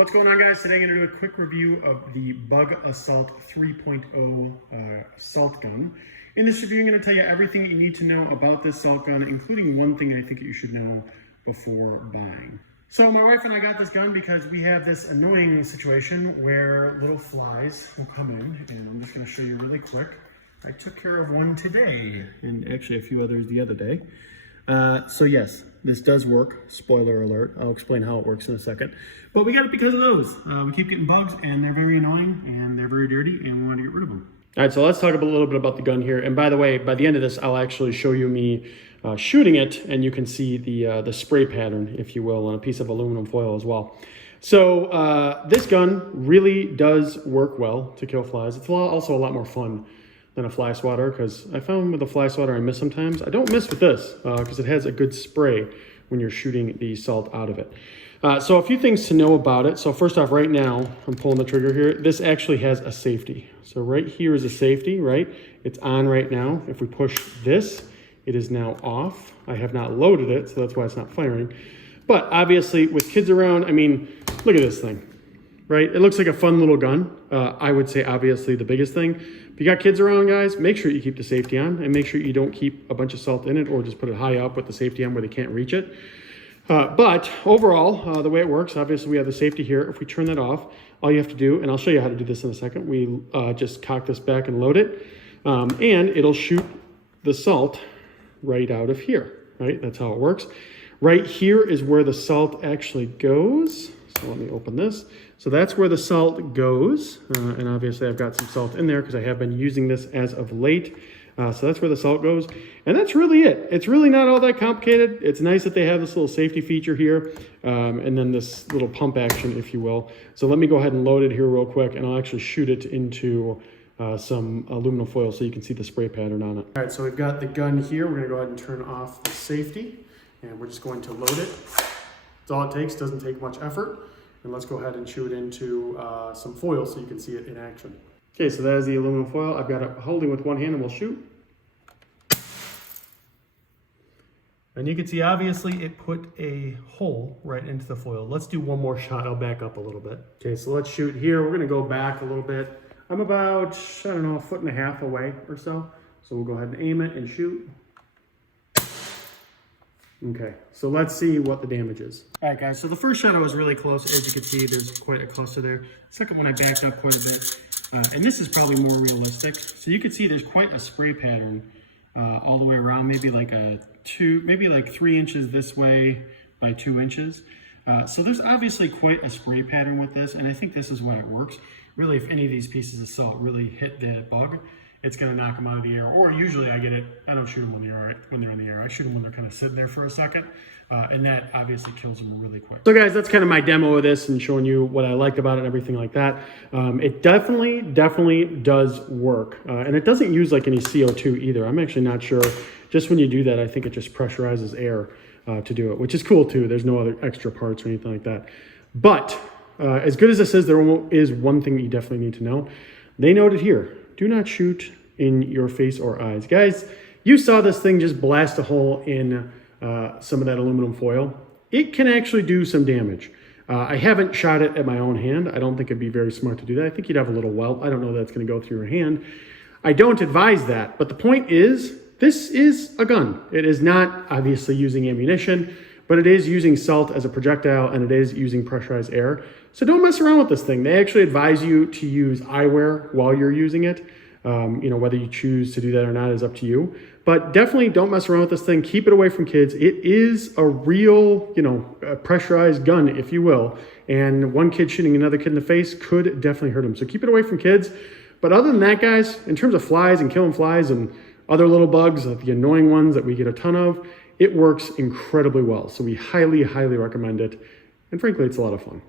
What's going on, guys? Today I'm going to do a quick review of the Bug Assault 3.0 salt gun. In this review, I'm going to tell you everything you need to know about this salt gun, including one thing I think you should know before buying. So my wife and I got this gun because we have this annoying situation where little flies will come in, and I'm just going to show you really quick. I took care of one today, and actually a few others the other day. So yes, this does work. Spoiler alert. I'll explain how it works in a second. But we got it because of those. We keep getting bugs, and they're very annoying, and they're very dirty, and we want to get rid of them. All right, so let's talk a little bit about the gun here. And by the way, by the end of this, I'll actually show you me shooting it, and you can see the spray pattern, if you will, on a piece of aluminum foil as well. So this gun really does work well to kill flies. It's also a lot more fun than a fly swatter, because I found with a fly swatter I miss sometimes. I don't miss with this because it has a good spray when you're shooting the salt out of it. So a few things to know about it. So first off, right now, I'm pulling the trigger here. This actually has a safety. So right here is a safety, right? It's on right now. If we push this, it is now off. I have not loaded it, so that's why it's not firing. But obviously with kids around, I mean, look at this thing, right? It looks like a fun little gun. I would say obviously the biggest thing. If you got kids around, guys, make sure you keep the safety on, and make sure you don't keep a bunch of salt in it or just put it high up with the safety on where they can't reach it. But overall, the way it works, obviously we have the safety here. If we turn that off, all you have to do, and I'll show you how to do this in a second, we just cock this back and load it, and it'll shoot the salt right out of here, right? That's how it works. Right here is where the salt actually goes. So let me open this. So that's where the salt goes. And obviously I've got some salt in there because I have been using this as of late. So that's where the salt goes. And that's really it. It's really not all that complicated. It's nice that they have this little safety feature here. And then this little pump action, if you will. So let me go ahead and load it here real quick, and I'll actually shoot it into some aluminum foil so you can see the spray pattern on it. All right, so we've got the gun here. We're gonna go ahead and turn off the safety, and we're just going to load it. That's all it takes, doesn't take much effort. And let's go ahead and shoot into some foil so you can see it in action. Okay, so that is the aluminum foil. I've got it holding with one hand, and we'll shoot. And you can see, obviously, it put a hole right into the foil. Let's do one more shot. I'll back up a little bit. Okay, so let's shoot here. We're gonna go back a little bit. I'm about, I don't know, 1.5 feet away or so. So we'll go ahead and aim it and shoot. Okay, so let's see what the damage is. All right, guys, so the first shot I was really close. As you can see, there's quite a cluster there. Second one I backed up quite a bit. And this is probably more realistic. So you can see there's quite a spray pattern all the way around, maybe like maybe like 3 inches this way by 2 inches. So there's obviously quite a spray pattern with this, and I think this is why it works. Really, if any of these pieces of salt really hit the bug, it's going to knock them out of the air. Or usually I don't shoot them when they're in the air. I shoot them when they're kind of sitting there for a second. And that obviously kills them really quick. So guys, that's kind of my demo of this and showing you what I liked about it and everything like that. It definitely does work. And it doesn't use like any CO2 either. I'm actually not sure. Just when you do that, I think it just pressurizes air to do it, which is cool too. There's no other extra parts or anything like that. But as good as this is, there is one thing that you definitely need to know. They noted here, do not shoot in your face or eyes. Guys, you saw this thing just blast a hole in some of that aluminum foil. It can actually do some damage. I haven't shot it at my own hand. I don't think it'd be very smart to do that. I think you'd have a little welt. I don't know that it's gonna go through your hand. I don't advise that, but the point is, this is a gun. It is not obviously using ammunition, but it is using salt as a projectile, and it is using pressurized air. So don't mess around with this thing. They actually advise you to use eyewear while you're using it. You know, whether you choose to do that or not is up to you. But definitely don't mess around with this thing. Keep it away from kids. It is a real, you know, pressurized gun, if you will. And one kid shooting another kid in the face could definitely hurt them. So keep it away from kids. But other than that, guys, in terms of flies and killing flies and other little bugs, like the annoying ones that we get a ton of, it works incredibly well. So we highly recommend it. And frankly, it's a lot of fun.